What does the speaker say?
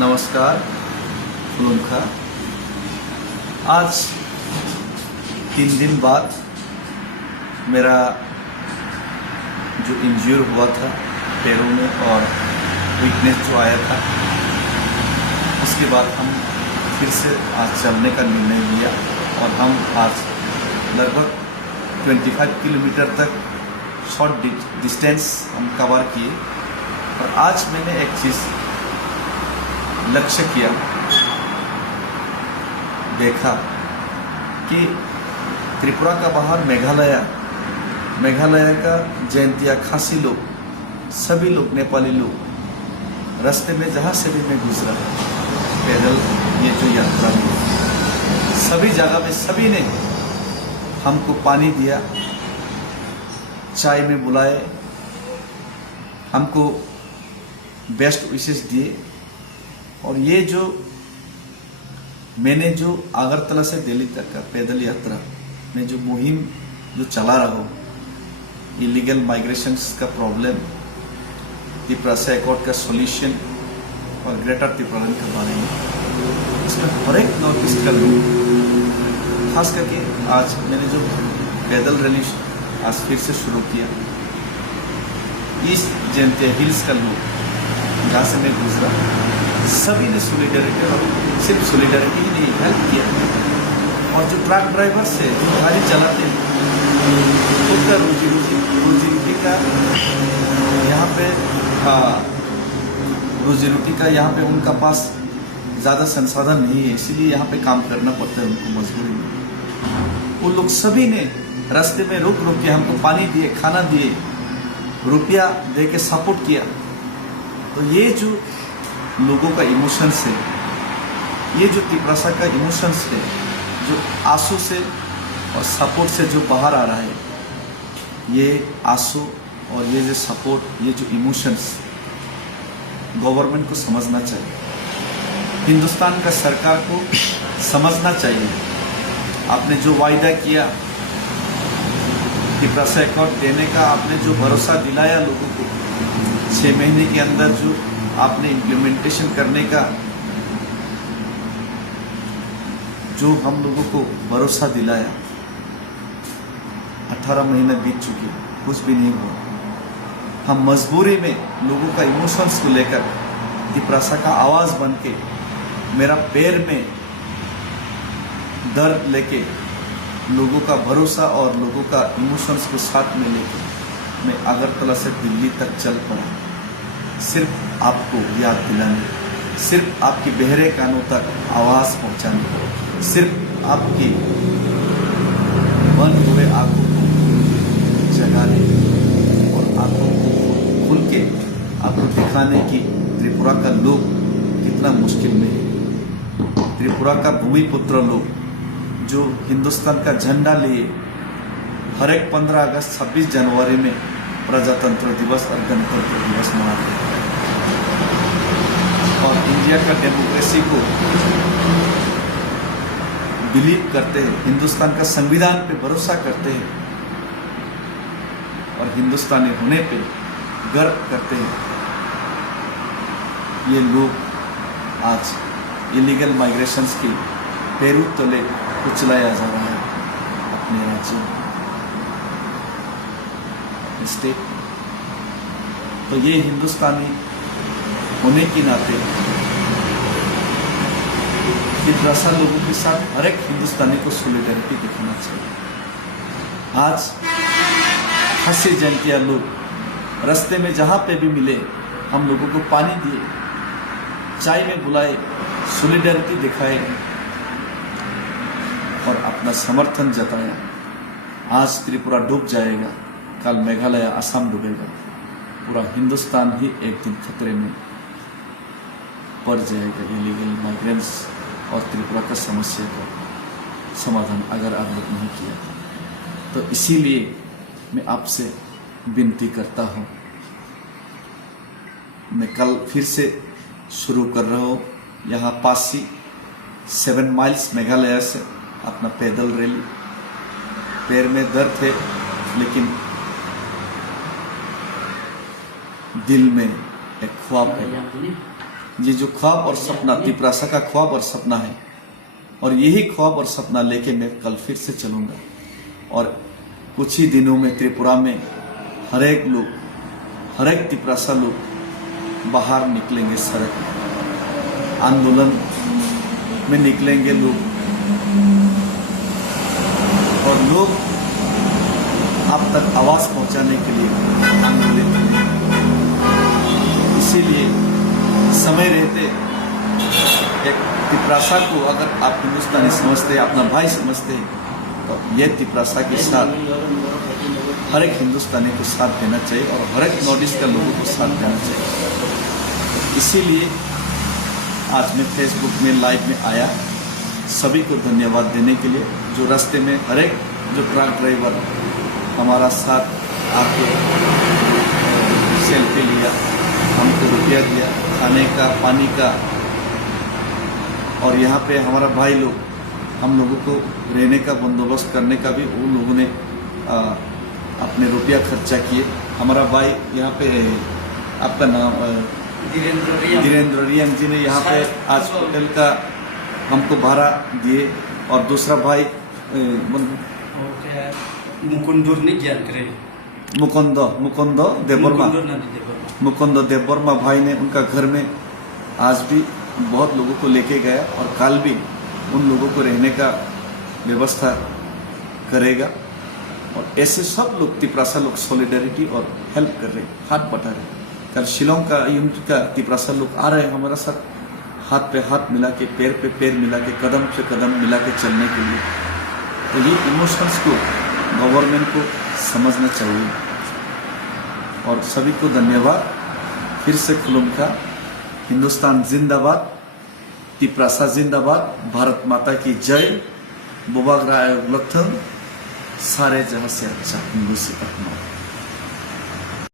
नमस्कार खुलुमखा। आज 3 दिन बाद मेरा जो इंज्योर हुआ था पैरों में और वीकनेस जो आया था, उसके बाद हम फिर से आज चलने का निर्णय लिया और हम आज लगभग 25 किलोमीटर तक शॉर्ट डिस्टेंस हम कवर किए। और आज मैंने एक चीज़ लक्ष्य किया, देखा कि त्रिपुरा का बाहर मेघालय का जयंतिया खासी लोग, सभी लोग, नेपाली लोग रास्ते में जहाँ से भी मैं गुजरा पैदल ये जो यात्रा में सभी जगह में सभी ने हमको पानी दिया, चाय में बुलाए, हमको बेस्ट विशेष दिए। और ये जो मैंने जो अगरतला से दिल्ली तक का पैदल यात्रा में जो मुहिम जो चला रहा हूँ, इलीगल माइग्रेशंस का प्रॉब्लम, त्रिपुरा से एकॉर्ड का सॉल्यूशन और ग्रेटर त्रिपुरा के बारे में, इसमें हर एक नॉर्थ ईस्ट का लोग, खास करके आज मैंने जो पैदल रैली आज फिर से शुरू किया, ईस्ट जयंतिया हिल्स का लोग जहाँ से मैं गुजरा, सभी ने सोलिडरिटी, और सिर्फ सोलिडरिटी ही नहीं, हेल्प किया। और जो ट्रक ड्राइवर से जो गाड़ी चलाते हैं, उनका रोजी रोटी का यहाँ पे रोजी रोटी का यहाँ पे उनका पास ज़्यादा संसाधन नहीं है, इसीलिए यहाँ पे काम करना पड़ता है उनको मजबूरी में। वो लोग सभी ने रास्ते में रोक रोक के हमको पानी दिए, खाना दिए, रुपया दे के सपोर्ट किया। तो ये जो लोगों का इमोशंस है, ये जो त्रिपुरा का इमोशंस है, जो आंसू से और सपोर्ट से जो बाहर आ रहा है, ये आंसू और ये जो सपोर्ट, ये जो इमोशंस गवर्नमेंट को समझना चाहिए, हिंदुस्तान का सरकार को समझना चाहिए। आपने जो वायदा किया त्रिपुरा से एकॉर्ड देने का, आपने जो भरोसा दिलाया लोगों को, 6 महीने के अंदर जो आपने इम्प्लीमेंटेशन करने का जो हम लोगों को भरोसा दिलाया, 18 महीने बीत चुके, कुछ भी नहीं हुआ। हम मजबूरी में लोगों का इमोशंस को लेकर त्रिपुरा का आवाज बन के, मेरा पैर में दर्द लेके, लोगों का भरोसा और लोगों का इमोशंस को साथ में लेके मैं अगरतला से दिल्ली तक चल पड़ा, सिर्फ आपको याद दिलाने, सिर्फ आपके बहरे कानों तक आवाज़ पहुंचाने, सिर्फ आपकी बंद हुए आंखों को जगाने और आंखों को खुल के आपको दिखाने की त्रिपुरा का लोग कितना मुश्किल में है। त्रिपुरा का भूमिपुत्र लोग जो हिंदुस्तान का झंडा लिए हर एक 15 अगस्त 26 जनवरी में प्रजातंत्र दिवस और गणतंत्र दिवस मनाते हैं और इंडिया का डेमोक्रेसी को बिलीव करते हैं, हिंदुस्तान का संविधान पे भरोसा करते हैं और हिंदुस्तानी होने पे गर्व करते हैं। ये लोग आज इलीगल माइग्रेशंस के पैरों तले कुचलाया जा रहा है अपने राज्य में, स्टेट। तो ये हिंदुस्तानी होने के नाते त्रिपुरा लोगों के साथ हर एक हिंदुस्तानी को सॉलिडरिटी दिखाना चाहिए। आज खासी जयंतिया लोग रास्ते में जहाँ पे भी मिले, हम लोगों को पानी दिए, चाय में बुलाए, सॉलिडरिटी दिखाए और अपना समर्थन जताया। आज त्रिपुरा डूब जाएगा, कल मेघालय, असम डूबेगा, पूरा हिंदुस्तान ही एक दिन खतरे में पड़ जाएगा। इलीगल माइग्रेंट्स और त्रिपुरा का समस्या का समाधान अगर आप लोग नहीं किया तो इसीलिए मैं आपसे विनती करता हूँ, मैं कल फिर से शुरू कर रहा हूँ यहाँ पासी 7 माइल्स मेघालय से अपना पैदल रैली। पैर में दर्द है लेकिन दिल में एक ख्वाब है ये जो ख्वाब और सपना तिपरासा का ख्वाब और सपना है, और यही ख्वाब और सपना लेके मैं कल फिर से चलूंगा। और कुछ ही दिनों में त्रिपुरा में हर एक तिपरासा लोग बाहर निकलेंगे, सड़क आंदोलन में निकलेंगे लोग, और लोग आप तक आवाज पहुंचाने के लिए आंदोलित करेंगे। इसीलिए समय रहते एक तिपरासा को अगर आप हिंदुस्तानी समझते, अपना भाई समझते, तो ये तिपरासा के साथ हर एक हिंदुस्तानी को साथ देना चाहिए और हर एक नॉर्थ ईस्ट का लोगों को साथ देना चाहिए। इसीलिए आज मैं फेसबुक में लाइव में आया सभी को धन्यवाद देने के लिए, जो रास्ते में हर एक जो ट्रक ड्राइवर हमारा साथ आके सेल्फी लिया, हमको रुपया दिया, खाने का, पानी का, और यहाँ पे हमारा भाई लोग हम लोगों को रहने का बंदोबस्त करने का भी उन लोगों ने अपने रुपया खर्चा किए। हमारा भाई यहाँ पे, आपका नाम धीरेन्द्र रियंग जी ने यहाँ पे आज होटल का हमको भाड़ा दिए, और दूसरा भाई मुकुंद देववर्मा भाई ने उनका घर में आज भी बहुत लोगों को लेके गया, और कल भी उन लोगों को रहने का व्यवस्था करेगा। और ऐसे सब लोग तिपरासा लोग सॉलिडरिटी और हेल्प कर रहे, हाथ बटा रहे। कल शिलोंग का यूनिट का तिपरासा लोग आ रहे हैं हमारा साथ, हाथ पे हाथ मिला के, पैर पे पैर मिला के, कदम से कदम मिला के चलने के लिए। तो ये इमोशंस को गवर्नमेंट को समझना चाहिए। और सभी को धन्यवाद फिर से खुलुमका। हिंदुस्तान जिंदाबाद, तिपरासा जिंदाबाद, भारत माता की जय, बोबाग्राय लथन, सारे जहां से अच्छा हिंदू से अपना।